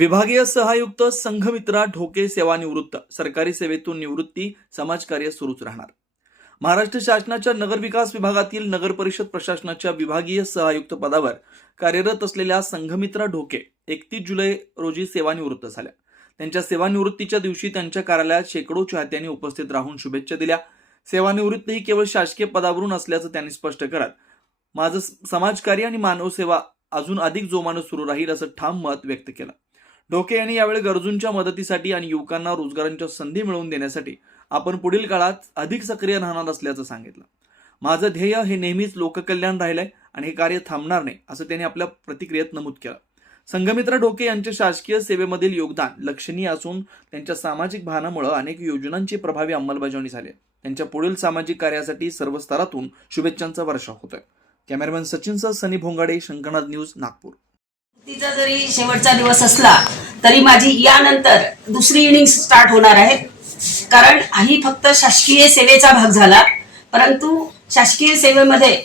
विभागीय सहायुक्त संघमित्रा ढोके सेवानिवृत्त सरकारी सेवेतून निवृत्ती समाजकार्य सुरूच राहणार. महाराष्ट्र शासनाच्या नगरविकास विभागातील नगर परिषद प्रशासनाच्या विभागीय सहायुक्त पदावर कार्यरत असलेल्या संघमित्रा ढोके एकतीस जुलै रोजी सेवानिवृत्त झाल्या. त्यांच्या सेवानिवृत्तीच्या दिवशी त्यांच्या कार्यालयात शेकडो चाहत्यांनी उपस्थित राहून शुभेच्छा दिल्या. सेवानिवृत्त ही केवळ शासकीय पदावरून असल्याचं त्यांनी स्पष्ट करत माझं समाजकार्य आणि मानवसेवा अजून अधिक जोमानं सुरू राहील असं ठाम मत व्यक्त केलं. ढोके यांनी यावेळी गरजूंच्या मदतीसाठी आणि युवकांना रोजगारांच्या संधी मिळवून देण्यासाठी आपण पुढील काळात अधिक सक्रिय राहणार असल्याचं सांगितलं. माझं ध्येय हे नेहमीच लोककल्याण राहिलंय आणि हे कार्य थांबणार नाही असं त्यांनी आपल्या प्रतिक्रियेत नमूद केलं. संगमित्र ढोके यांचे शासकीय सेवेमधील योगदान लक्षणीय असून त्यांच्या सामाजिक भानामुळे अनेक योजनांची प्रभावी अंमलबजावणी झाली आहे. त्यांच्या पुढील सामाजिक कार्यासाठी सर्व स्तरातून शुभेच्छांचा वर्षा होतोय. कॅमेरामॅन सचिनसह सनी भोंगाडे शंकरनाथ न्यूज नागपूर. तिचा जरी शेवटचा दिवस असला तरी माझी यानंतर दुसरी इनिंग स्टार्ट होणार आहे. कारण ही फक्त शासकीय सेवेचा भाग झाला परंतु शासकीय सेवेमध्ये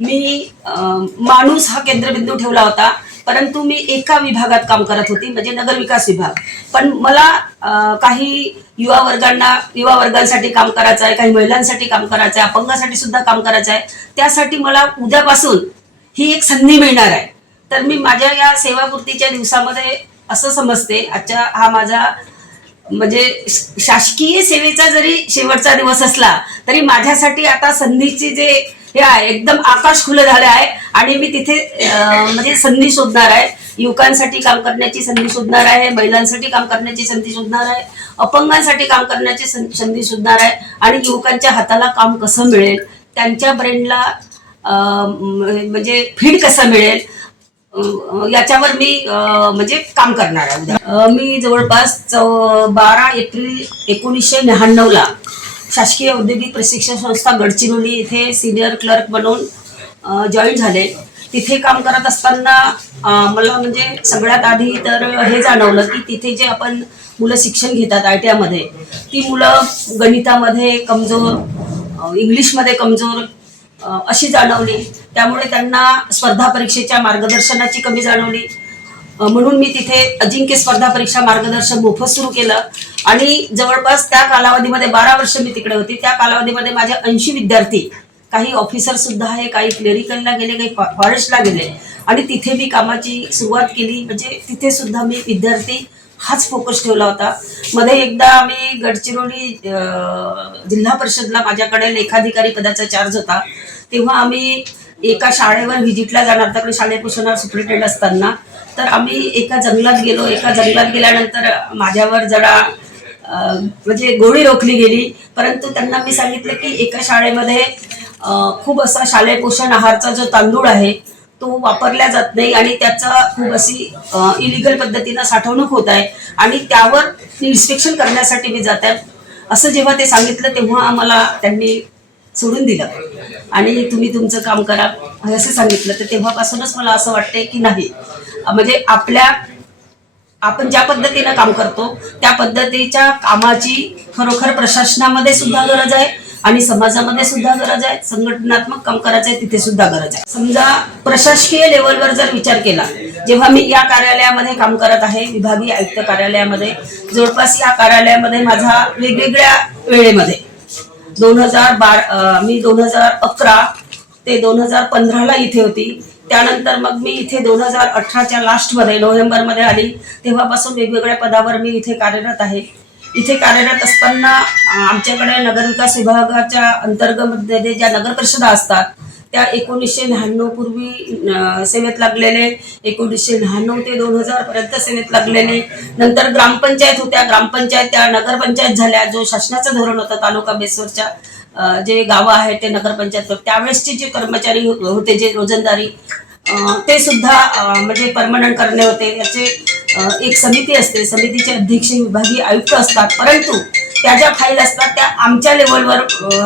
मी माणूस हा केंद्रबिंदू ठेवला होता परंतु मी एका विभागात काम करत होती म्हणजे नगरविकास विभाग. पण मला काही युवा वर्गांना युवा वर्गांसाठी काम करायचं आहे काही महिलांसाठी काम करायचं आहे अपंगासाठी सुद्धा काम करायचं आहे त्यासाठी मला उद्यापासून ही एक संधी मिळणार आहे. तर मी माझ्या या सेवापूर्तीच्या दिवसामध्ये असं समजते आजच्या हा माझा म्हणजे शासकीय सेवेचा जरी शेवटचा दिवस असला तरी माझ्यासाठी आता संधीची जे हे आहे एकदम आकाश खुलं झालं आहे आणि मी तिथे म्हणजे संधी शोधणार आहे. युवकांसाठी काम करण्याची संधी शोधणार आहे महिलांसाठी काम करण्याची संधी शोधणार आहे अपंगांसाठी काम करण्याची संधी शोधणार आहे आणि युवकांच्या हाताला काम कसं मिळेल त्यांच्या ब्रेंडला म्हणजे फीड कसं मिळेल याच्यावर मी म्हणजे काम करणार आहे मी जवळपास चौ- बारा एप्रिल एकोणीसशे ला शासकीय औद्योगिक प्रशिक्षण संस्था गडचिरोली येथे सिनियर क्लर्क बनवून जॉईन झाले. तिथे काम करत असताना मला म्हणजे सगळ्यात आधी तर हे जाणवलं की तिथे जे आपण मुलं शिक्षण घेतात आय टी आयमध्ये ती मुलं गणितामध्ये कमजोर इंग्लिशमध्ये कमजोर अशी जाणवली. त्यामुळे त्यांना स्पर्धा परीक्षेच्या मार्गदर्शनाची कमी जाणवली. म्हणून मी तिथे अजिंक्य स्पर्धा परीक्षा मार्गदर्शन मोफत सुरू केलं. आणि जवळपास त्या कालावधीमध्ये बारा वर्ष मी तिकडे होती त्या कालावधीमध्ये माझे ऐंशी विद्यार्थी काही ऑफिसर सुद्धा आहे काही क्लेरिकलला गेले काही फॉ- फॉरेस्टला गेले. आणि तिथे मी कामाची सुरुवात केली. म्हणजे तिथे सुद्धा मी विद्यार्थी हाच फोकस ठेवला होता. मध्ये एकदा आम्ही गडचिरोली जिल्हा परिषदला माझ्याकडे लेखाधिकारी पदाचा चार्ज होता. तेव्हा आम्ही एका शाळेवर व्हिजिटला जाणार त्याकडे शाळेपासून सुप्रिटेंड असताना. तर आम्ही एका जंगलात गेलो. एका जंगलात गेल्यानंतर माझ्यावर जरा म्हणजे गोळी रोखली गेली. परंतु त्यांना मी सांगितलं की एका शाळेमध्ये खूप असा शालेय पोषण आहारचा जो तांदूळ आहे तो वापरला जात नाही आणि त्याचा खूप अशी इलिगल पद्धतीनं साठवणूक होत आहे. आणि त्यावर इन्स्पेक्शन करण्यासाठी मी जात आहे. असं जेव्हा ते सांगितलं तेव्हा आम्हाला त्यांनी सोडून दिलं. आणि तुम्ही तुमचं काम करा असं सांगितलं. तर तेव्हापासूनच मला असं वाटतंय की नाही. म्हणजे आपल्या आपण ज्या पद्धतीनं काम करतो त्या पद्धतीच्या कामाची खरोखर प्रशासनामध्ये सुद्धा गरज आहे. आणि समाजामध्ये सुद्धा गरज आहे संघटनात्मक काम करायचं आहे तिथे सुद्धा गरज आहे. समजा प्रशासकीय लेवलवर जर विचार केला जेव्हा मी या कार्यालयामध्ये काम करत आहे विभागीय आयुक्त कार्यालयामध्ये जवळपास या कार्यालयामध्ये माझा वेगवेगळ्या वेळेमध्ये दोन हजार बारा मी दोन हजार अकरा ते दोन हजार पंधराला इथे होती. त्यानंतर मग मी इथे दोन हजार अठराच्या लास्टमध्ये नोव्हेंबरमध्ये आली. तेव्हापासून वेगवेगळ्या पदावर मी इथे कार्यरत आहे. इथे कार्यरत असताना आमच्याकडे नगरविकास विभागाच्या अंतर्गत ज्या नगर परिषदा असतात त्या एकोणीसशे शहाण्णव पूर्वी सेवेत लागलेले एकोणीसशे नहाण्णव ते दोन हजार पर्यंत सेवेत लागलेले. नंतर ग्रामपंचायत होत्या. ग्रामपंचायत त्या नगरपंचायत झाल्या. जो शासनाचं धोरण होतं तालुका बेसवरच्या जे गावं आहेत ते नगरपंचायत त्यावेळेसचे जे कर्मचारी हो- होते जे रोजंदारी ते सुद्धा म्हणजे परमनंट करणे होते. याचे एक समिती असते. समितीचे अध्यक्ष विभागीय आयुक्त असतात. परंतु त्या ज्या फाईल असतात त्या आमच्या लेवलवर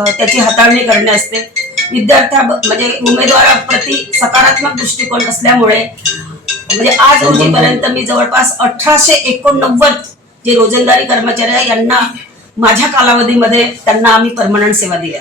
त्याची हाताळणी करणे असते. विद्यार्थ्या म्हणजे उमेदवाराप्रती सकारात्मक दृष्टिकोन असल्यामुळे म्हणजे आज रोजीपर्यंत मी जवळपास अठराशे एकोणनव्वद जे रोजंदारी कर्मचारी आहे यांना माझ्या कालावधीमध्ये त्यांना आम्ही परमनंट सेवा दिल्या